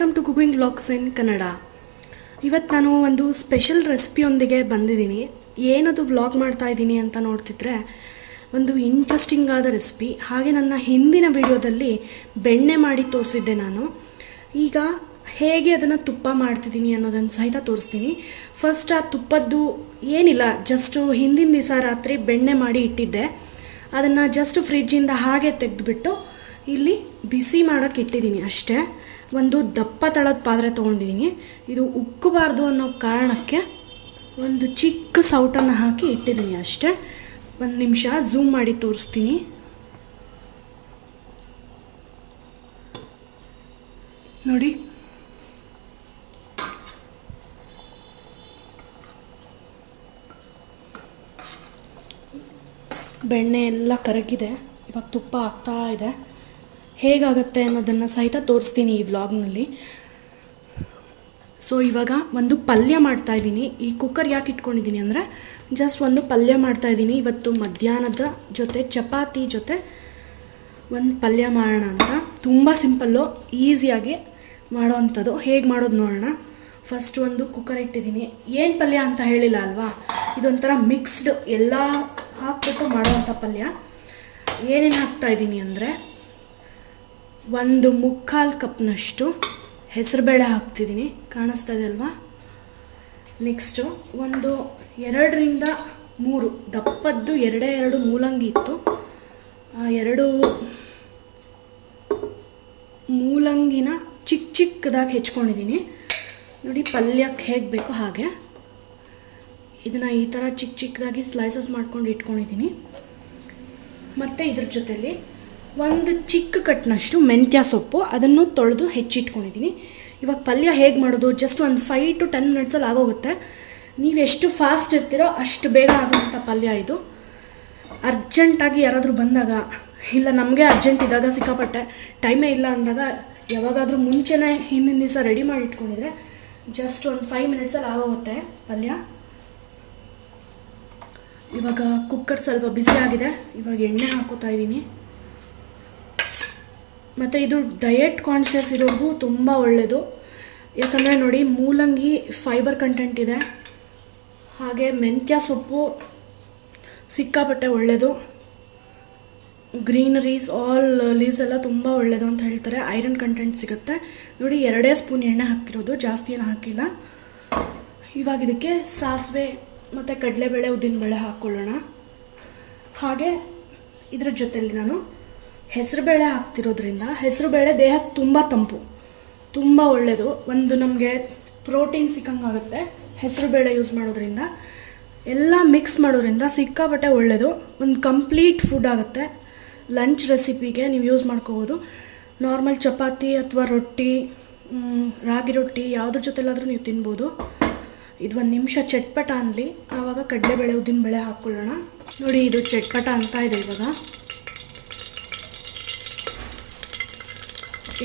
Welcome to cooking vlogs in Kannada. ಇವತ್ತು ನಾನು ಒಂದು ಸ್ಪೆಷಲ್ ರೆಸಿಪಿಯೊಂದಿಗೆ ಬಂದಿದ್ದೀನಿ. ಏನದು ವ್ಲಾಗ್ ಮಾಡ್ತಾ ಇದ್ದೀನಿ ಅಂತ ನೋಡ್ತಿದ್ರೆ ಒಂದು ಇಂಟ್ರೆಸ್ಟಿಂಗ್ ಆದ ರೆಸಿಪಿ. ಹಾಗೆ ನನ್ನ ಹಿಂದಿನ ವಿಡಿಯೋದಲ್ಲಿ ಬೆಣ್ಣೆ ಮಾಡಿ ತೋರಿಸಿದ್ದೆ ನಾನು. ಈಗ ಹೇಗೆ ಅದನ್ನು ತುಪ್ಪ ಮಾಡ್ತಿದ್ದೀನಿ ಅನ್ನೋದನ್ನು ಸಹಿತ ತೋರಿಸ್ತೀನಿ. ಫಸ್ಟ್ ಆ ತುಪ್ಪದ್ದು ಏನಿಲ್ಲ, ಜಸ್ಟು ಹಿಂದಿನ ದಿವಸ ರಾತ್ರಿ ಬೆಣ್ಣೆ ಮಾಡಿ ಇಟ್ಟಿದ್ದೆ. ಅದನ್ನು ಜಸ್ಟ್ ಫ್ರಿಡ್ಜಿಂದ ಹಾಗೆ ತೆಗೆದುಬಿಟ್ಟು ಇಲ್ಲಿ ಬಿಸಿ ಮಾಡೋಕ್ಕೆ ಇಟ್ಟಿದ್ದೀನಿ ಅಷ್ಟೇ. ಒಂದು ದಪ್ಪ ತಳದ ಪಾತ್ರೆ ತೊಗೊಂಡಿದ್ದೀನಿ. ಇದು ಉಕ್ಕಬಾರ್ದು ಅನ್ನೋ ಕಾರಣಕ್ಕೆ ಒಂದು ಚಿಕ್ಕ ಸೌಟನ್ನು ಹಾಕಿ ಇಟ್ಟಿದ್ದೀನಿ ಅಷ್ಟೇ. ಒಂದು ನಿಮಿಷ ಝೂಮ್ ಮಾಡಿ ತೋರಿಸ್ತೀನಿ. ನೋಡಿ, ಬೆಣ್ಣೆ ಎಲ್ಲ ಕರಗಿದೆ. ಇವಾಗ ತುಪ್ಪ ಆಗ್ತಾ ಇದೆ. ಹೇಗಾಗುತ್ತೆ ಅನ್ನೋದನ್ನು ಸಹಿತ ತೋರಿಸ್ತೀನಿ ಈ ವ್ಲಾಗ್ನಲ್ಲಿ. ಸೊ ಇವಾಗ ಒಂದು ಪಲ್ಯ ಮಾಡ್ತಾಯಿದ್ದೀನಿ. ಈ ಕುಕ್ಕರ್ ಯಾಕೆ ಇಟ್ಕೊಂಡಿದ್ದೀನಿ ಅಂದರೆ ಜಸ್ಟ್ ಒಂದು ಪಲ್ಯ ಮಾಡ್ತಾಯಿದ್ದೀನಿ. ಇವತ್ತು ಮಧ್ಯಾಹ್ನದ ಜೊತೆ ಚಪಾತಿ ಜೊತೆ ಒಂದು ಪಲ್ಯ ಮಾಡೋಣ ಅಂತ. ತುಂಬ ಸಿಂಪಲ್ಲು, ಈಸಿಯಾಗಿ ಮಾಡೋವಂಥದ್ದು. ಹೇಗೆ ಮಾಡೋದು ನೋಡೋಣ. ಫಸ್ಟ್ ಒಂದು ಕುಕ್ಕರ್ ಇಟ್ಟಿದ್ದೀನಿ. ಏನು ಪಲ್ಯ ಅಂತ ಹೇಳಿಲ್ಲ ಅಲ್ವಾ, ಇದೊಂಥರ ಮಿಕ್ಸ್ಡ್ ಎಲ್ಲ ಹಾಕ್ಬಿಟ್ಟು ಮಾಡೋವಂಥ ಪಲ್ಯ. ಏನೇನು ಹಾಕ್ತಾಯಿದ್ದೀನಿ ಅಂದರೆ ಒಂದು 3/4 ಕಪ್ನಷ್ಟು ಹೆಸರುಬೇಳೆ ಹಾಕ್ತಿದ್ದೀನಿ, ಕಾಣಿಸ್ತಾ ಇದೆ ಅಲ್ವಾ. ನೆಕ್ಸ್ಟು ಒಂದು 2ರಿಂದ 3 ದಪ್ಪದ್ದು 2 ಮೂಲಂಗಿ ಇತ್ತು. ಆ 2 ಮೂಲಂಗಿನ ಚಿಕ್ಕದಾಗಿ ಹೆಚ್ಕೊಂಡಿದ್ದೀನಿ. ನೋಡಿ, ಪಲ್ಯಕ್ಕೆ ಹೇಗೆ ಬೇಕೋ ಹಾಗೆ ಇದನ್ನು ಈ ಥರ ಚಿಕ್ಕದಾಗಿ ಸ್ಲೈಸಸ್ ಮಾಡ್ಕೊಂಡು ಇಟ್ಕೊಂಡಿದ್ದೀನಿ. ಮತ್ತು ಇದ್ರ ಜೊತೆಲಿ ಒಂದು ಚಿಕ್ಕ ಕಟ್ನಷ್ಟು ಮೆಂತ್ಯ ಸೊಪ್ಪು, ಅದನ್ನು ತೊಳೆದು ಹೆಚ್ಚಿಟ್ಕೊಂಡಿದ್ದೀನಿ. ಇವಾಗ ಪಲ್ಯ ಹೇಗೆ ಮಾಡೋದು, ಜಸ್ಟ್ ಒಂದು 5 to 10 ಮಿನಿಟ್ಸಲ್ಲಿ ಆಗೋಗುತ್ತೆ. ನೀವು ಎಷ್ಟು ಫಾಸ್ಟ್ ಇರ್ತೀರೋ ಅಷ್ಟು ಬೇಗ ಆಗೋವಂಥ ಪಲ್ಯ ಇದು. ಅರ್ಜೆಂಟಾಗಿ ಯಾರಾದರೂ ಬಂದಾಗ, ಇಲ್ಲ ನಮಗೆ ಅರ್ಜೆಂಟ್ ಇದ್ದಾಗ, ಸಿಕ್ಕಾಪಟ್ಟೆ ಟೈಮೇ ಇಲ್ಲ ಅಂದಾಗ, ಯಾವಾಗಾದರೂ ಮುಂಚೆನೇ ಹಿಂದಿನ ದಿವಸ ರೆಡಿ ಮಾಡಿ ಇಟ್ಕೊಂಡಿದ್ರೆ ಜಸ್ಟ್ ಒಂದು 5 ಮಿನಿಟ್ಸಲ್ಲಿ ಆಗೋಗುತ್ತೆ ಪಲ್ಯ. ಇವಾಗ ಕುಕ್ಕರ್ ಸ್ವಲ್ಪ ಬಿಸಿ ಆಗಿದೆ. ಇವಾಗ ಎಣ್ಣೆ ಹಾಕೋತಾ ಇದ್ದೀನಿ. ಮತ್ತು ಇದು ಡಯಟ್ ಕಾನ್ಷಿಯಸ್ ಇರೋರ್ಗೂ ತುಂಬ ಒಳ್ಳೆಯದು. ಯಾಕಂದರೆ ನೋಡಿ, ಮೂಲಂಗಿ ಫೈಬರ್ ಕಂಟೆಂಟ್ ಇದೆ. ಹಾಗೆ ಮೆಂತ್ಯ ಸೊಪ್ಪು ಸಿಕ್ಕಾಪಟ್ಟೆ ಒಳ್ಳೆಯದು. ಗ್ರೀನರೀಸ್, ಆಲ್ ಲೀವ್ಸ್ ಎಲ್ಲ ತುಂಬ ಒಳ್ಳೆಯದು ಅಂತ ಹೇಳ್ತಾರೆ. ಐರನ್ ಕಂಟೆಂಟ್ ಸಿಗುತ್ತೆ. ನೋಡಿ, 2 ಸ್ಪೂನ್ ಎಣ್ಣೆ ಹಾಕಿರೋದು, ಜಾಸ್ತಿ ಏನು ಹಾಕಿಲ್ಲ. ಇವಾಗ ಇದಕ್ಕೆ ಸಾಸಿವೆ ಮತ್ತು ಕಡಲೆಬೇಳೆ, ಉದ್ದಿನಬೇಳೆ ಹಾಕ್ಕೊಳ್ಳೋಣ. ಹಾಗೆ ಇದರ ಜೊತೆಯಲ್ಲಿ ನಾನು ಹೆಸರುಬೇಳೆ ಹಾಕ್ತಿರೋದ್ರಿಂದ, ಹೆಸರುಬೇಳೆ ದೇಹಕ್ಕೆ ತುಂಬ ತಂಪು, ತುಂಬ ಒಳ್ಳೆಯದು. ಒಂದು ನಮಗೆ ಪ್ರೋಟೀನ್ ಸಿಕ್ಕಂಗಾಗುತ್ತೆ ಹೆಸರುಬೇಳೆ ಯೂಸ್ ಮಾಡೋದ್ರಿಂದ. ಎಲ್ಲ ಮಿಕ್ಸ್ ಮಾಡೋದ್ರಿಂದ ಸಿಕ್ಕಾಪಟ್ಟೆ ಒಳ್ಳೆಯದು. ಒಂದು ಕಂಪ್ಲೀಟ್ ಫುಡ್ ಆಗುತ್ತೆ. ಲಂಚ್ ರೆಸಿಪಿಗೆ ನೀವು ಯೂಸ್ ಮಾಡ್ಕೋಬೋದು. ನಾರ್ಮಲ್ ಚಪಾತಿ ಅಥವಾ ರೊಟ್ಟಿ, ರಾಗಿ ರೊಟ್ಟಿ, ಯಾವುದ್ರ ಜೊತೆಲಾದರೂ ನೀವು ತಿನ್ಬೋದು. ಇದು 1 ನಿಮಿಷ ಚಟ್ಪಟ ಅನ್ನಲಿ, ಆವಾಗ ಕಡಲೆಬೇಳೆ, ಉದ್ದಿನಬೇಳೆ ಹಾಕ್ಕೊಳ್ಳೋಣ. ನೋಡಿ, ಇದು ಚಟ್ಪಟ ಅಂತ ಇದೆ. ಇವಾಗ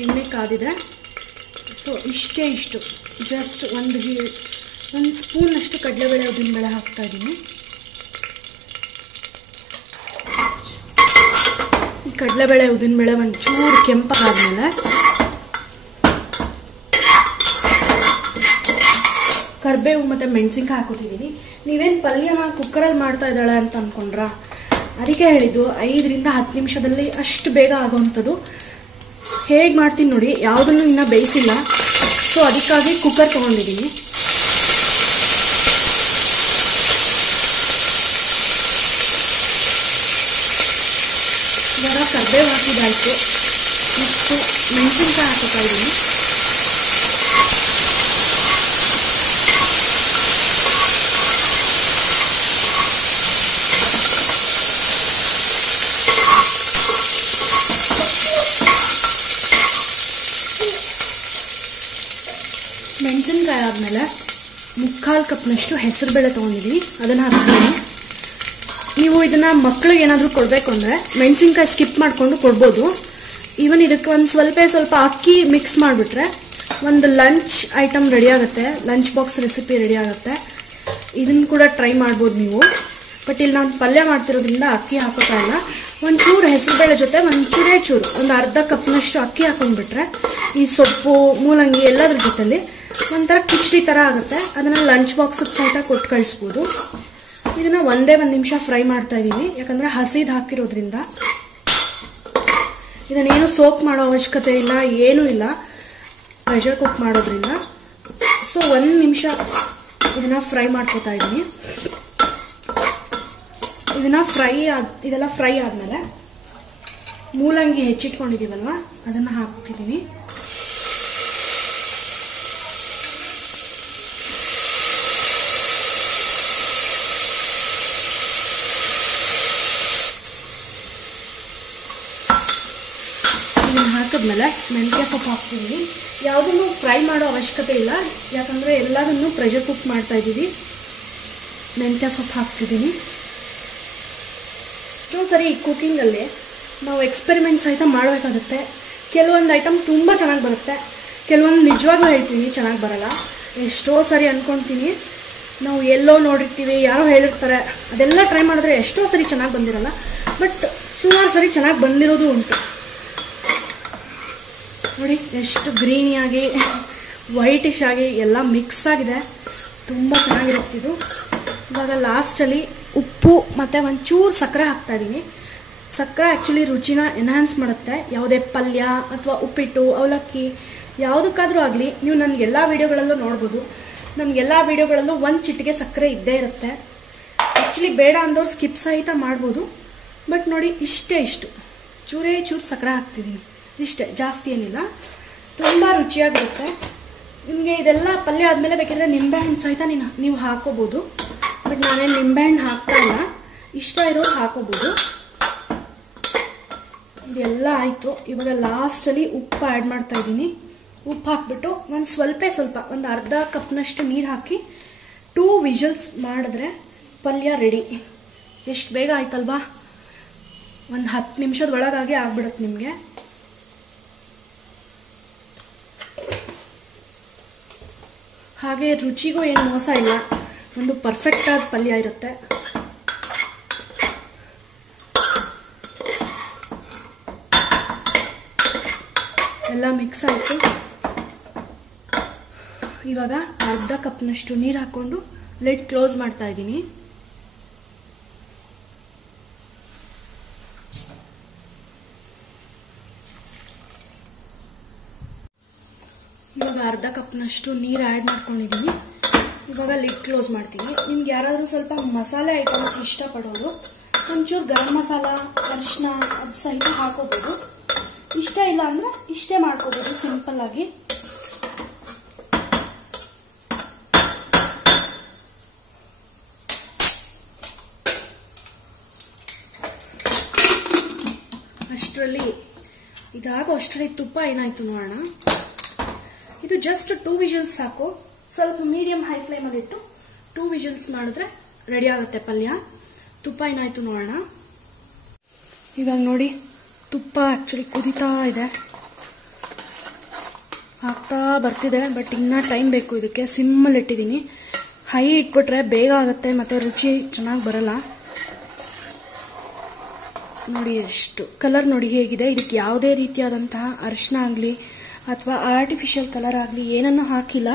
ಎಣ್ಣೆ ಕಾದಿದೆ. ಸೊ ಇಷ್ಟು ಜಸ್ಟ್ ಒಂದು ಸ್ಪೂನಷ್ಟು ಕಡಲೆಬೇಳೆ, ಉದ್ದಿನಬೇಳೆ ಹಾಕ್ತಾಯಿದ್ದೀನಿ. ಈ ಕಡಲೆಬೇಳೆ, ಉದ್ದಿನಬೇಳೆ ಒಂಚೂರು ಕೆಂಪಾಗಾದ್ಮೇಲೆ ಕರಿಬೇವು ಮತ್ತು ಮೆಣಸಿನ್ಕಾಯಿ ಹಾಕೋತಿದ್ದೀನಿ. ನೀವೇನು ಪಲ್ಯನ ಕುಕ್ಕರಲ್ಲಿ ಮಾಡ್ತಾ ಇದ್ದಾಳೆ ಅಂತ ಅಂದ್ಕೊಂಡ್ರಾ? ಅದಕ್ಕೆ ಹೇಳಿದ್ದು 5ರಿಂದ 10 ನಿಮಿಷದಲ್ಲಿ ಅಷ್ಟು ಬೇಗ ಆಗೋವಂಥದ್ದು. ಹೇಗೆ ಮಾಡ್ತೀನಿ ನೋಡಿ, ಯಾವುದನ್ನು ಇನ್ನೂ ಬೇಯಿಸಿಲ್ಲ. ಸೊ ಅದಕ್ಕಾಗಿ ಕುಕ್ಕರ್ ತೊಗೊಂಡಿದ್ದೀನಿ. ಇವಾಗ ಕರಿಬೇವು ಹಾಕಿದಾಯಿತು. ನೆಕ್ಸ್ಟು ಮೆಣಸಿನ್ಕಾಯಿ ಹಾಕೋತಾ ಇದ್ದೀನಿ. ಮೆಣಸಿನ್ಕಾಯಿ ಆದಮೇಲೆ 3/4 ಕಪ್ನಷ್ಟು ಹೆಸರುಬೇಳೆ ತೊಗೊಂಡಿದ್ದೀನಿ, ಅದನ್ನು ಹಾಕ್ತೀನಿ. ನೀವು ಇದನ್ನು ಮಕ್ಕಳಿಗೆ ಏನಾದರೂ ಕೊಡಬೇಕು ಅಂದರೆ ಮೆಣಸಿನ್ಕಾಯಿ ಸ್ಕಿಪ್ ಮಾಡಿಕೊಂಡು ಕೊಡ್ಬೋದು. ಈವನ್ ಇದಕ್ಕೆ ಒಂದು ಸ್ವಲ್ಪ ಅಕ್ಕಿ ಮಿಕ್ಸ್ ಮಾಡಿಬಿಟ್ರೆ ಒಂದು ಲಂಚ್ ಐಟಮ್ ರೆಡಿ ಆಗುತ್ತೆ, ಲಂಚ್ ಬಾಕ್ಸ್ ರೆಸಿಪಿ ರೆಡಿ ಆಗುತ್ತೆ. ಇದನ್ನು ಕೂಡ ಟ್ರೈ ಮಾಡ್ಬೋದು ನೀವು. ಬಟ್ ಇಲ್ಲಿ ನಾನು ಪಲ್ಯ ಮಾಡ್ತಿರೋದ್ರಿಂದ ಅಕ್ಕಿ ಹಾಕೋತಾ ಇಲ್ಲ. ಒಂಚೂರು ಹೆಸರುಬೇಳೆ ಜೊತೆ ಒಂಚೂರೇ ಚೂರು, ಒಂದು ಅರ್ಧ ಕಪ್ನಷ್ಟು ಅಕ್ಕಿ ಹಾಕೊಂಡ್ಬಿಟ್ರೆ ಈ ಸೊಪ್ಪು ಮೂಲಂಗಿ ಎಲ್ಲದ್ರ ಜೊತೆಲಿ ಒಂಥರ ಕಿಚಡಿ ಥರ ಆಗುತ್ತೆ. ಅದನ್ನು ಲಂಚ್ ಬಾಕ್ಸಿಗೆ ಸಹಿತ ಕೊಟ್ಟು ಕಳಿಸ್ಬೋದು. ಇದನ್ನು ಒಂದೇ 1 ನಿಮಿಷ ಫ್ರೈ ಮಾಡ್ತಾಯಿದ್ದೀನಿ, ಯಾಕಂದರೆ ಹಸಿದು ಹಾಕಿರೋದ್ರಿಂದ. ಇದನ್ನೇನು ಸೋಕ್ ಮಾಡೋ ಅವಶ್ಯಕತೆ ಇಲ್ಲ, ಏನೂ ಇಲ್ಲ ಪ್ರೆಷರ್ ಕುಕ್ ಮಾಡೋದ್ರಿಂದ. ಸೊ 1 ನಿಮಿಷ ಇದನ್ನು ಫ್ರೈ ಮಾಡ್ಕೊತಾ ಇದ್ದೀನಿ. ಇದೆಲ್ಲ ಫ್ರೈ ಆದಮೇಲೆ ಮೂಲಂಗಿ ಹೆಚ್ಚಿಟ್ಕೊಂಡಿದ್ದೀವಲ್ವ ಅದನ್ನು ಹಾಕ್ತಿದ್ದೀನಿ. ಇದನ್ನು ಹಾಕಿದ್ಮೇಲೆ ಮೆಂತ್ಯ ಸೊಪ್ಪು ಹಾಕ್ತಿದ್ದೀನಿ. ಯಾವುದನ್ನು ಫ್ರೈ ಮಾಡೋ ಅವಶ್ಯಕತೆ ಇಲ್ಲ, ಯಾಕಂದರೆ ಎಲ್ಲದನ್ನು ಪ್ರೆಷರ್ ಕುಕ್ ಮಾಡ್ತಾಯಿದ್ದೀವಿ. ಮೆಂತ್ಯ ಸೊಪ್ಪು ಹಾಕ್ತಿದ್ದೀನಿ. ಎಷ್ಟೋ ಸರಿ ಈ ಕುಕ್ಕಿಂಗಲ್ಲಿ ನಾವು ಎಕ್ಸ್ಪೆರಿಮೆಂಟ್ ಸಹಿತ ಮಾಡಬೇಕಾಗುತ್ತೆ. ಕೆಲವೊಂದು ಐಟಮ್ ತುಂಬ ಚೆನ್ನಾಗಿ ಬರುತ್ತೆ, ಕೆಲವೊಂದು ನಿಜವಾಗ್ಲೂ ಹೇಳ್ತೀನಿ ಚೆನ್ನಾಗಿ ಬರೋಲ್ಲ. ಎಷ್ಟೋ ಸರಿ ಅಂದ್ಕೊಳ್ತೀನಿ ನಾವು ಎಲ್ಲೋ ನೋಡಿರ್ತೀವಿ, ಯಾರೋ ಹೇಳಿರ್ತಾರೆ, ಅದೆಲ್ಲ ಟ್ರೈ ಮಾಡಿದ್ರೆ ಎಷ್ಟೋ ಸರಿ ಚೆನ್ನಾಗಿ ಬಂದಿರಲ್ಲ. ಬಟ್ ಸುಮಾರು ಸರಿ ಚೆನ್ನಾಗಿ ಬಂದಿರೋದು ಉಂಟು. ನೋಡಿ ಎಷ್ಟು ಗ್ರೀನಿಯಾಗಿ ವೈಟಿಶ್ ಆಗಿ ಎಲ್ಲ ಮಿಕ್ಸ್ ಆಗಿದೆ, ತುಂಬ ಚೆನ್ನಾಗಿರುತ್ತಿದ್ದು. ಇವಾಗ ಲಾಸ್ಟಲ್ಲಿ ಉಪ್ಪು ಮತ್ತು ಒಂಚೂರು ಸಕ್ಕರೆ ಹಾಕ್ತಾಯಿದ್ದೀನಿ. ಸಕ್ಕರೆ ಆ್ಯಕ್ಚುಲಿ ರುಚಿನ ಎನ್ಹಾನ್ಸ್ ಮಾಡುತ್ತೆ. ಯಾವುದೇ ಪಲ್ಯ ಅಥವಾ ಉಪ್ಪಿಟ್ಟು, ಅವಲಕ್ಕಿ ಯಾವುದಕ್ಕಾದರೂ ಆಗಲಿ ನೀವು ನನ್ನ ಎಲ್ಲ ವೀಡಿಯೋಗಳಲ್ಲೂ ನೋಡ್ಬೋದು. ನನಗೆಲ್ಲ ವೀಡಿಯೋಗಳಲ್ಲೂ 1 ಚಿಟಿಕೆ ಸಕ್ಕರೆ ಇದ್ದೇ ಇರುತ್ತೆ. ಆ್ಯಕ್ಚುಲಿ ಬೇಡ ಅಂದವ್ರು ಸ್ಕಿಪ್ ಸಹಿತ ಮಾಡ್ಬೋದು. ಬಟ್ ನೋಡಿ ಇಷ್ಟು ಚೂರೇ ಚೂರು ಸಕ್ಕರೆ ಹಾಕ್ತಿದ್ದೀನಿ, ಇಷ್ಟೇ, ಜಾಸ್ತಿ ಏನಿಲ್ಲ. ತುಂಬ ರುಚಿಯಾಗಿರುತ್ತೆ. ನಿಮಗೆ ಇದೆಲ್ಲ ಪಲ್ಯ ಆದಮೇಲೆ ಬೇಕಿದ್ರೆ ನಿಂಬೆಹಣ್ಣು ಸಹಿತ ನೀವು ಹಾಕೋಬೋದು. ಬಟ್ ನಾನೇನು ನಿಂಬೆಹಣ್ಣು ಹಾಕ್ತಾಯಿಲ್ಲ, ಇಷ್ಟ ಇರೋದು ಹಾಕೋಬೋದು. ಇದೆಲ್ಲ ಆಯಿತು. ಇವಾಗ ಲಾಸ್ಟಲ್ಲಿ ಉಪ್ಪು ಆ್ಯಡ್ ಮಾಡ್ತಾಯಿದ್ದೀನಿ. ಉಪ್ಪು ಹಾಕ್ಬಿಟ್ಟು ಸ್ವಲ್ಪ ಒಂದು ಅರ್ಧ ಕಪ್ನಷ್ಟು ನೀರು ಹಾಕಿ 2 ವಿಷಲ್ಸ್ ಮಾಡಿದ್ರೆ ಪಲ್ಯ ರೆಡಿ. ಎಷ್ಟು ಬೇಗ ಆಯ್ತಲ್ವಾ, ಒಂದು 10 ನಿಮಿಷದ ಒಳಗಾಗಿ ಆಗ್ಬಿಡುತ್ತೆ ನಿಮಗೆ. ಹಾಗೆ ರುಚಿಗೂ ಏನು ಮೋಸ ಇಲ್ಲ, ಒಂದು ಪರ್ಫೆಕ್ಟಾದ ಪಲ್ಯ ಇರುತ್ತೆ. ಎಲ್ಲ ಮಿಕ್ಸ್ ಆಯಿತು. ಇವಾಗ ಅರ್ಧ ಕಪ್ನಷ್ಟು ನೀರು ಹಾಕ್ಕೊಂಡು ಲಿಡ್ ಕ್ಲೋಸ್ ಮಾಡ್ತಾ ಇದ್ದೀನಿ. ಇವಾಗ ಅರ್ಧ ಕಪ್ನಷ್ಟು ನೀರು ಆ್ಯಡ್ ಮಾಡ್ಕೊಂಡಿದ್ದೀನಿ. ಇವಾಗ ಲಿಡ್ ಕ್ಲೋಸ್ ಮಾಡ್ತೀನಿ. ನಿಮ್ಗೆ ಯಾರಾದರೂ ಸ್ವಲ್ಪ ಮಸಾಲೆ ಐಟಮ್ಸ್ ಇಷ್ಟಪಡೋರು ಒಂಚೂರು ಗರಂ ಮಸಾಲ, ಅರಿಶಿನ ಅದು ಸಹಿತ ಹಾಕೋಬೋದು. ಇಷ್ಟ ಇಲ್ಲ ಅಂದರೆ ಇಷ್ಟೇ ಮಾಡ್ಕೋಬೋದು ಸಿಂಪಲ್ಲಾಗಿ. ಅಷ್ಟರಲ್ಲಿ ತುಪ್ಪ ಏನಾಯಿತು ನೋಡೋಣ. ಇದು ಜಸ್ಟ್ 2 ವಿಷಲ್ಸ್ ಸಾಕು. ಸ್ವಲ್ಪ ಮೀಡಿಯಂ ಹೈ ಫ್ಲೇಮಲ್ಲಿ ಇಟ್ಟು 2 ವಿಷಲ್ಸ್ ಮಾಡಿದ್ರೆ ರೆಡಿ ಆಗುತ್ತೆ ಪಲ್ಯ. ತುಪ್ಪ ಏನಾಯಿತು ನೋಡೋಣ. ಇವಾಗ ನೋಡಿ ತುಪ್ಪ ಆ್ಯಕ್ಚುಲಿ ಕುದೀತಾ ಇದೆ, ಆಗ್ತಾ ಬರ್ತಿದೆ. ಬಟ್ ಇನ್ನೂ ಟೈಮ್ ಬೇಕು ಇದಕ್ಕೆ. ಸಿಮ್ಮಲ್ಲಿ ಇಟ್ಟಿದ್ದೀನಿ. ಹೈ ಇಟ್ಬಿಟ್ರೆ ಬೇಗ ಆಗುತ್ತೆ ಮತ್ತು ರುಚಿ ಚೆನ್ನಾಗಿ ಬರಲ್ಲ. ನೋಡಿ ಎಷ್ಟು ಕಲರ್ ನೋಡಿ ಹೇಗಿದೆ. ಇದಕ್ಕೆ ಯಾವುದೇ ರೀತಿಯಾದಂತಹ ಅರಿಶಿನ ಆಗಲಿ ಅಥವಾ ಆರ್ಟಿಫಿಷಿಯಲ್ ಕಲರ್ ಆಗಲಿ ಏನನ್ನೂ ಹಾಕಿಲ್ಲ.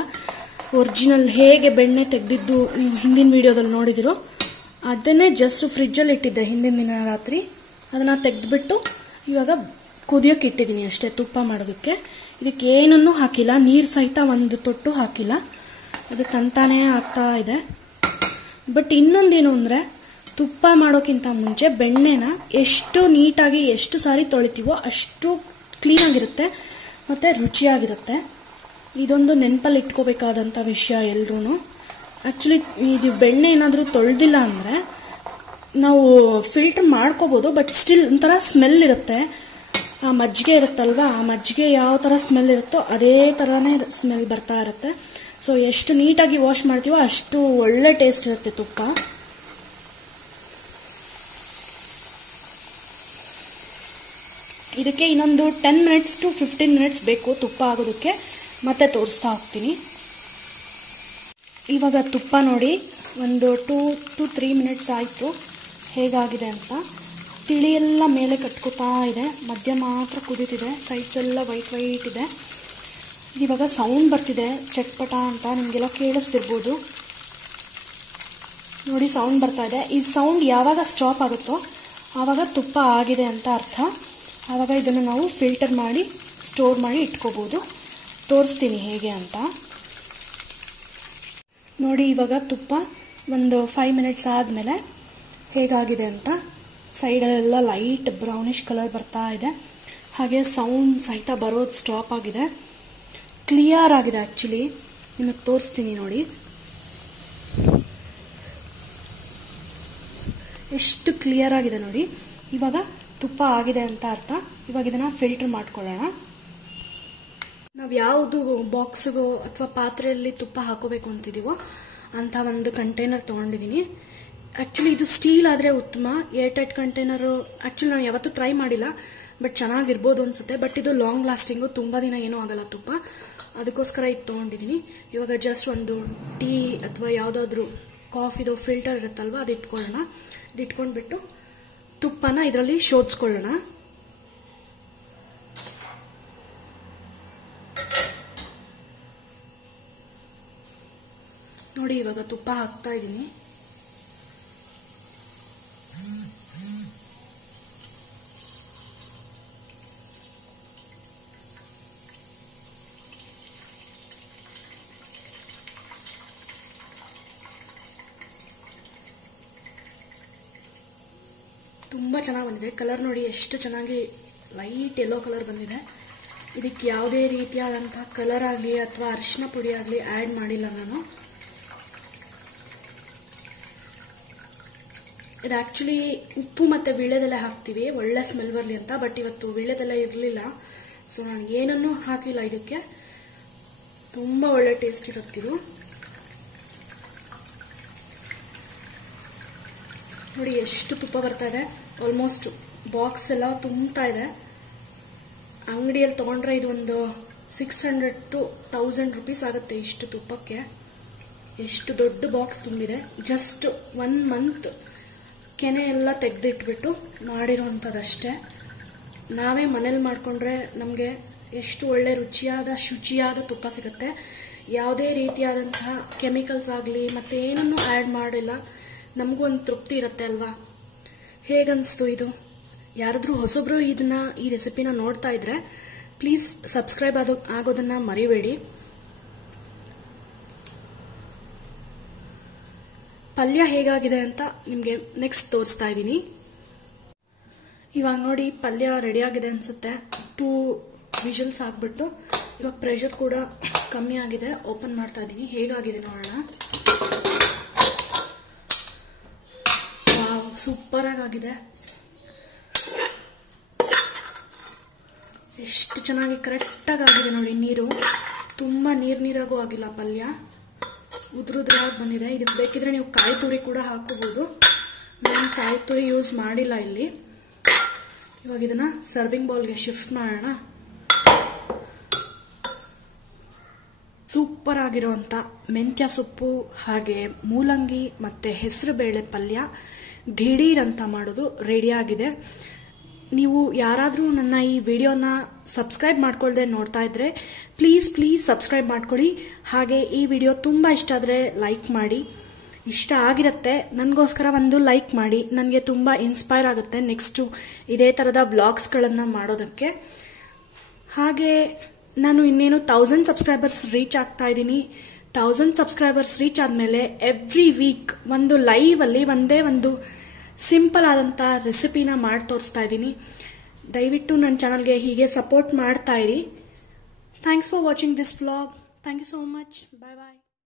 ಒರಿಜಿನಲ್ ಹೇಗೆ ಬೆಣ್ಣೆ ತೆಗೆದಿದ್ದು ನೀವು ಹಿಂದಿನ ವೀಡಿಯೋದಲ್ಲಿ ನೋಡಿದಿರೋ ಅದನ್ನೇ ಜಸ್ಟ್ ಫ್ರಿಜ್ಜಲ್ಲಿ ಇಟ್ಟಿದ್ದೆ ಹಿಂದಿನ ದಿನ ರಾತ್ರಿ. ಅದನ್ನು ತೆಗೆದುಬಿಟ್ಟು ಇವಾಗ ಕುದಿಯೋಕೆ ಇಟ್ಟಿದ್ದೀನಿ ಅಷ್ಟೇ ತುಪ್ಪ ಮಾಡೋದಕ್ಕೆ. ಇದಕ್ಕೆ ಏನನ್ನೂ ಹಾಕಿಲ್ಲ, ನೀರು ಸಹಿತ ಒಂದು ತೊಟ್ಟು ಹಾಕಿಲ್ಲ. ಅದಕ್ಕಂತಾನೇ ಆಗ್ತಾ ಇದೆ. ಬಟ್ ಇನ್ನೊಂದೇನು ಅಂದರೆ ತುಪ್ಪ ಮಾಡೋಕ್ಕಿಂತ ಮುಂಚೆ ಬೆಣ್ಣೆನ ಎಷ್ಟು ನೀಟಾಗಿ ಎಷ್ಟು ಸಾರಿ ತೊಳಿತೀವೋ ಅಷ್ಟು ಕ್ಲೀನಾಗಿರುತ್ತೆ ಮತ್ತು ರುಚಿಯಾಗಿರುತ್ತೆ. ಇದೊಂದು ನೆನಪಲ್ಲಿ ಇಟ್ಕೋಬೇಕಾದಂಥ ವಿಷಯ ಎಲ್ರೂ. ಆ್ಯಕ್ಚುಲಿ ಇದು ಬೆಣ್ಣೆ ಏನಾದರೂ ತೊಳೆದಿಲ್ಲ ಅಂದರೆ ನಾವು ಫಿಲ್ಟರ್ ಮಾಡ್ಕೋಬೋದು, ಬಟ್ ಸ್ಟಿಲ್ ಒಂಥರ ಸ್ಮೆಲ್ ಇರುತ್ತೆ. ಆ ಮಜ್ಜಿಗೆ ಇರುತ್ತಲ್ವ, ಆ ಮಜ್ಜಿಗೆ ಯಾವ ಥರ ಸ್ಮೆಲ್ ಇರುತ್ತೋ ಅದೇ ಥರನೇ ಸ್ಮೆಲ್ ಬರ್ತಾ ಇರುತ್ತೆ. ಸೊ ಎಷ್ಟು ನೀಟಾಗಿ ವಾಶ್ ಮಾಡ್ತೀವೋ ಅಷ್ಟು ಒಳ್ಳೆ ಟೇಸ್ಟ್ ಇರುತ್ತೆ ತುಪ್ಪ. ಇದಕ್ಕೆ ಇನ್ನೊಂದು 10 ಮಿನಿಟ್ಸ್ ಟು 15 ಮಿನಿಟ್ಸ್ ಬೇಕು ತುಪ್ಪ ಆಗೋದಕ್ಕೆ. ಮತ್ತೆ ತೋರಿಸ್ತಾ ಹೋಗ್ತೀನಿ. ಇವಾಗ ತುಪ್ಪ ನೋಡಿ ಒಂದು 2 to 3 ಮಿನಿಟ್ಸ್ ಆಯಿತು ಹೇಗಾಗಿದೆ ಅಂತ. ತಿಳಿ ಎಲ್ಲ ಮೇಲೆ ಕಟ್ಕೋತಾ ಇದೆ, ಮಧ್ಯ ಮಾತ್ರ ಕುದೀತಿದೆ, ಸೈಡ್ಸ್ ಎಲ್ಲ ವೈಟ್ ಇದೆ. ಇವಾಗ ಸೌಂಡ್ ಬರ್ತಿದೆ ಚಟ್ಪಟ ಅಂತ, ನಿಮಗೆಲ್ಲ ಕೇಳಿಸ್ತಿರ್ಬೋದು ನೋಡಿ. ಸೌಂಡ್ ಬರ್ತಾ ಇದೆ. ಈ ಸೌಂಡ್ ಯಾವಾಗ ಸ್ಟಾಪ್ ಆಗುತ್ತೋ ಆವಾಗ ತುಪ್ಪ ಆಗಿದೆ ಅಂತ ಅರ್ಥ. ಆವಾಗ ಇದನ್ನು ನಾವು ಫಿಲ್ಟರ್ ಮಾಡಿ ಸ್ಟೋರ್ ಮಾಡಿ ಇಟ್ಕೋಬೋದು. ತೋರಿಸ್ತೀನಿ ಹೇಗೆ ಅಂತ ನೋಡಿ. ಇವಾಗ ತುಪ್ಪ ಒಂದು 5 ಮಿನಿಟ್ಸ್ ಆದಮೇಲೆ ಹೇಗಾಗಿದೆ ಅಂತ, ಸೈಡಲ್ಲೆಲ್ಲ ಲೈಟ್ ಬ್ರೌನಿಷ್ ಕಲರ್ ಬರ್ತಾ ಇದೆ. ಹಾಗೆ ಸೌಂಡ್ ಸಹಿತ ಬರೋದು ಸ್ಟಾಪ್ ಆಗಿದೆ. ಕ್ಲಿಯರ್ ಆಗಿದೆ. ಆ್ಯಕ್ಚುಲಿ ನಿಮಗೆ ತೋರಿಸ್ತೀನಿ ನೋಡಿ ಎಷ್ಟು ಕ್ಲಿಯರ್ ಆಗಿದೆ ನೋಡಿ. ಇವಾಗ ತುಪ್ಪ ಆಗಿದೆ ಅಂತ ಅರ್ಥ. ಇವಾಗ ಇದನ್ನು ಫಿಲ್ಟರ್ ಮಾಡ್ಕೊಳ್ಳೋಣ. ನಾವು ಯಾವುದು ಬಾಕ್ಸ್ಗೋ ಅಥವಾ ಪಾತ್ರೆಯಲ್ಲಿ ತುಪ್ಪ ಹಾಕೋಬೇಕು ಅಂತಿದ್ದೀವೋ ಅಂಥ ಒಂದು ಕಂಟೈನರ್ ತೊಗೊಂಡಿದ್ದೀನಿ. ಆ್ಯಕ್ಚುಲಿ ಇದು ಸ್ಟೀಲ್ ಆದರೆ ಉತ್ತಮ. ಏರ್ ಟೈಟ್ ಕಂಟೈನರು ಆ್ಯಕ್ಚುಲಿ ನಾನು ಯಾವತ್ತೂ ಟ್ರೈ ಮಾಡಿಲ್ಲ, ಬಟ್ ಚೆನ್ನಾಗಿರ್ಬೋದು ಅನಿಸುತ್ತೆ. ಬಟ್ ಇದು ಲಾಂಗ್ ಲಾಸ್ಟಿಂಗು, ತುಂಬ ದಿನ ಏನೂ ಆಗಲ್ಲ ತುಪ್ಪ. ಅದಕ್ಕೋಸ್ಕರ ಇದು ತೊಗೊಂಡಿದ್ದೀನಿ. ಇವಾಗ ಜಸ್ಟ್ ಒಂದು ಟೀ ಅಥವಾ ಯಾವುದಾದ್ರೂ ಕಾಫಿದು ಫಿಲ್ಟರ್ ಇರುತ್ತಲ್ವ, ಅದು ಇಟ್ಕೊಳ್ಳೋಣ. ಇದು ಇಟ್ಕೊಂಡ್ಬಿಟ್ಟು ತುಪ್ಪನ ಇದರಲ್ಲಿ ಶೋಧಿಸ್ಕೊಳ್ಳೋಣ. ನೋಡಿ ಇವಾಗ ತುಪ್ಪ ಹಾಕ್ತಾ ಇದ್ದೀನಿ. ತುಂಬ ಚೆನ್ನಾಗಿ ಬಂದಿದೆ. ಕಲರ್ ನೋಡಿ ಎಷ್ಟು ಚೆನ್ನಾಗಿ ಲೈಟ್ ಯೆಲ್ಲೋ ಕಲರ್ ಬಂದಿದೆ. ಇದಕ್ಕೆ ಯಾವುದೇ ರೀತಿಯಾದಂಥ ಕಲರ್ ಆಗಲಿ ಅಥವಾ ಅರಿಶಿನ ಪುಡಿ ಆಗಲಿ ಆ್ಯಡ್ ಮಾಡಿಲ್ಲ ನಾನು. ಇದು ಆ್ಯಕ್ಚುಲಿ ಉಪ್ಪು ಮತ್ತು ವೀಳ್ಯದೆಲೆ ಹಾಕ್ತೀವಿ ಒಳ್ಳೆ ಸ್ಮೆಲ್ ಬರಲಿ ಅಂತ. ಬಟ್ ಇವತ್ತು ವೀಳ್ಯದೆಲೆ ಇರಲಿಲ್ಲ, ಸೊ ನಾನು ಏನನ್ನೂ ಹಾಕಿಲ್ಲ ಇದಕ್ಕೆ. ತುಂಬ ಒಳ್ಳೆ ಟೇಸ್ಟ್ ಇರುತ್ತಿದು. ನೋಡಿ ಎಷ್ಟು ತುಪ್ಪ ಬರ್ತಾ ಇದೆ. ಆಲ್ಮೋಸ್ಟ್ ಬಾಕ್ಸ್ ಎಲ್ಲ ತುಂಬ್ತಾ ಇದೆ. ಅಂಗಡಿಯಲ್ಲಿ ತೊಗೊಂಡ್ರೆ ಇದು ಒಂದು 600 to 1000 rupees ಆಗುತ್ತೆ ಇಷ್ಟು ತುಪ್ಪಕ್ಕೆ. ಎಷ್ಟು ದೊಡ್ಡ ಬಾಕ್ಸ್ ತುಂಬಿದೆ. ಜಸ್ಟ್ 1 month ಕೆನೆ ಎಲ್ಲ ತೆಗೆದಿಟ್ಬಿಟ್ಟು ಮಾಡಿರೋವಂಥದ್ದಷ್ಟೇ. ನಾವೇ ಮನೇಲಿ ಮಾಡಿಕೊಂಡ್ರೆ ನಮಗೆ ಎಷ್ಟು ಒಳ್ಳೆ ರುಚಿಯಾದ ಶುಚಿಯಾದ ತುಪ್ಪ ಸಿಗುತ್ತೆ. ಯಾವುದೇ ರೀತಿಯಾದಂತಹ ಕೆಮಿಕಲ್ಸ್ ಆಗಲಿ ಮತ್ತು ಏನನ್ನೂ ಆ್ಯಡ್ ಮಾಡಿಲ್ಲ. ನಮಗೂ ಒಂದು ತೃಪ್ತಿ ಇರುತ್ತೆ ಅಲ್ವಾ. ಹೇಗನ್ನಿಸ್ತು ಇದು? ಯಾರಾದರೂ ಹೊಸಬ್ರು ಈ ರೆಸಿಪಿನ ನೋಡ್ತಾ ಇದ್ರೆ ಪ್ಲೀಸ್ ಸಬ್ಸ್ಕ್ರೈಬ್ ಆಗೋದನ್ನು ಮರಿಬೇಡಿ. ಪಲ್ಯ ಹೇಗಾಗಿದೆ ಅಂತ ನಿಮಗೆ ನೆಕ್ಸ್ಟ್ ತೋರಿಸ್ತಾ ಇದ್ದೀನಿ. ಇವಾಗ ನೋಡಿ ಪಲ್ಯ ರೆಡಿಯಾಗಿದೆ ಅನಿಸುತ್ತೆ. 2 ವಿಷಲ್ಸ್ ಆಗಿಬಿಟ್ಟು ಇವಾಗ ಪ್ರೆಷರ್ ಕೂಡ ಕಮ್ಮಿ ಆಗಿದೆ. ಓಪನ್ ಮಾಡ್ತಾ ಇದ್ದೀನಿ. ಹೇಗಾಗಿದೆ ನೋಡೋಣ. ವಾವ್, ಸೂಪರಾಗಿದೆ. ಎಷ್ಟು ಚೆನ್ನಾಗಿ ಕರೆಕ್ಟಾಗಿ ಆಗಿದೆ ನೋಡಿ. ನೀರು ತುಂಬ ನೀರಾಗೂ ಆಗಿಲ್ಲ. ಪಲ್ಯ ಉದುರುದ್ರಾಗಿ ಬಂದಿದೆ. ಇದಕ್ಕೆ ಬೇಕಿದ್ರೆ ನೀವು ಕಾಯಿ ತುರಿ ಕೂಡ ಹಾಕೋಬೋದು. ನಾನು ಕಾಯಿ ತುರಿ ಯೂಸ್ ಮಾಡಿಲ್ಲ ಇಲ್ಲಿ. ಇವಾಗ ಇದನ್ನು ಸರ್ವಿಂಗ್ ಬೌಲ್ಗೆ ಶಿಫ್ಟ್ ಮಾಡೋಣ. ಸೂಪರ್ ಆಗಿರೋವಂಥ ಮೆಂತ್ಯ ಸೊಪ್ಪು ಹಾಗೆ ಮೂಲಂಗಿ ಮತ್ತು ಹೆಸರು ಬೇಳೆ ಪಲ್ಯ ದಿಢೀರ್ ಅಂತ ಮಾಡೋದು ರೆಡಿಯಾಗಿದೆ. ನೀವು ಯಾರಾದರೂ ನನ್ನ ಈ ವಿಡಿಯೋನ ಸಬ್ಸ್ಕ್ರೈಬ್ ಮಾಡ್ಕೊಳ್ದೆ ನೋಡ್ತಾ ಇದ್ದರೆ ಪ್ಲೀಸ್ ಸಬ್ಸ್ಕ್ರೈಬ್ ಮಾಡ್ಕೊಳ್ಳಿ. ಹಾಗೆ ಈ ವಿಡಿಯೋ ತುಂಬ ಇಷ್ಟ ಆದರೆ ಲೈಕ್ ಮಾಡಿ. ಇಷ್ಟ ಆಗಿರುತ್ತೆ ನನಗೋಸ್ಕರ ಒಂದು ಲೈಕ್ ಮಾಡಿ. ನನಗೆ ತುಂಬ ಇನ್ಸ್ಪೈರ್ ಆಗುತ್ತೆ ನೆಕ್ಸ್ಟು ಇದೇ ಥರದ ವ್ಲಾಗ್ಸ್ಗಳನ್ನು ಮಾಡೋದಕ್ಕೆ. ಹಾಗೆ ನಾನು ಇನ್ನೇನು 1000 ಸಬ್ಸ್ಕ್ರೈಬರ್ಸ್ ರೀಚ್ ಆಗ್ತಾ ಇದ್ದೀನಿ. 1000 ಸಬ್ಸ್ಕ್ರೈಬರ್ಸ್ ರೀಚ್ ಆದಮೇಲೆ ಎವ್ರಿ ವೀಕ್ ಒಂದು ಲೈವಲ್ಲಿ ಒಂದೇ ಒಂದು ಸಿಂಪಲ್ ಆದಂಥ ರೆಸಿಪಿನ ಮಾಡಿ ತೋರಿಸ್ತಾ ಇದ್ದೀನಿ. ದಯವಿಟ್ಟು ನನ್ನ ಚಾನಲ್ಗೆ ಹೀಗೆ ಸಪೋರ್ಟ್ ಮಾಡ್ತಾ ಇರಿ. Thanks for watching this vlog. Thank you so much. Bye bye.